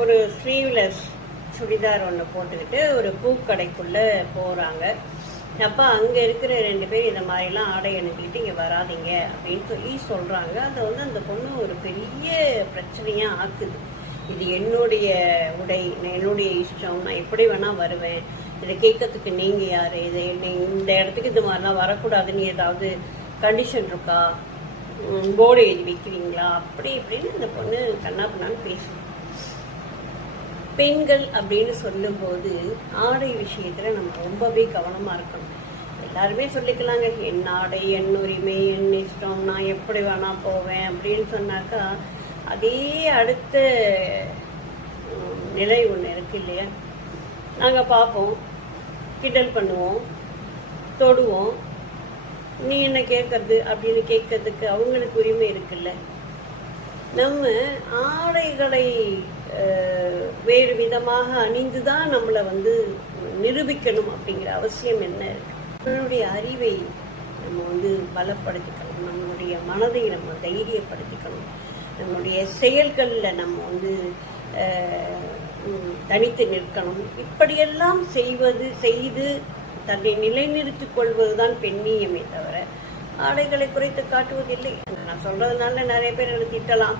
ஒரு ஸ்லீவ்லெஸ் சுடிதார் ஒன்று போட்டுக்கிட்டு ஒரு பூக்கடைக்குள்ளே போகிறாங்க அப்போ அங்கே இருக்கிற ரெண்டு பேர் இந்த மாதிரிலாம் ஆடை அனுப்பிட்டு இங்கே வராதீங்க அப்படின்னு சொல்லி சொல்கிறாங்க அதை வந்து அந்த பொண்ணு ஒரு பெரிய பிரச்சனையாக ஆக்குது. இது என்னுடைய உடை நான் என்னுடைய இஷ்டம் நான் எப்படி வேணால் வருவேன். இதை கேட்கறதுக்கு நீங்கள் யார்? இது இந்த இடத்துக்கு இது மாதிரிலாம் வரக்கூடாதுன்னு ஏதாவது கண்டிஷன் இருக்கா? போர்டு எழுதி வைக்கிறீங்களா? அப்படி இப்படின்னு இந்த பொண்ணு கண்ணா பண்ணான்னு பேசுது. பெண்கள் அப்படின்னு சொல்லும்போது ஆடை விஷயத்தில் நம்ம ரொம்பவே கவனமாக இருக்கணும். எல்லாருமே சொல்லிக்கலாங்க என் ஆடை என் உரிமை என் இஷ்டம் நான் எப்படி வேணா போவேன் அப்படின்னு சொன்னாக்கா அதே அடுத்த நிலை ஒன்று இருக்கு இல்லையா? நாங்கள் பார்ப்போம் கிண்டல் பண்ணுவோம் தொடுவோம் நீ என்ன கேட்கறது அப்படின்னு கேட்கறதுக்கு அவங்களுக்கு உரிமை இருக்குல்ல. நம்ம ஆடைகளை வேறு விதமாக அணிந்து தான் நம்மளை வந்து நிரூபிக்கணும் அப்படிங்கிற அவசியம் என்ன இருக்கு? நம்மளுடைய அறிவை நம்ம வந்து பலப்படுத்திக்கணும் நம்மளுடைய மனதை நம்ம தைரியப்படுத்திக்கணும். நம்மளுடைய செயல்களில் நம்ம வந்து தனித்து நிற்கணும். இப்படியெல்லாம் செய்வது செய்து தன்னை நிலைநிறுத்திக் கொள்வதுதான் பெண்ணியமே தவிர ஆடைகளை குறைத்து காட்டுவதில்லை. நான் சொல்றதுனால நிறைய பேர் எனக்கு திட்டலாம்.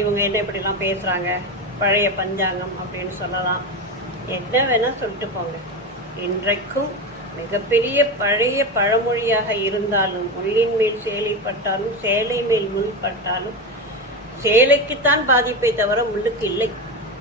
இவங்க என்ன இப்படிலாம் பேசுறாங்க? பழைய பஞ்சாங்கம் அப்படின்னு சொல்லலாம். என்ன வேணா சொல்லிட்டு போங்க. இன்றைக்கும் மிகப்பெரிய பழைய பழமொழியாக இருந்தாலும் முள்ளின் மேல் சேலை பட்டாலும் சேலை மேல் முள் பட்டாலும் சேலைக்குத்தான் பாதிப்பை தவிர முள்ளுக்கு இல்லை.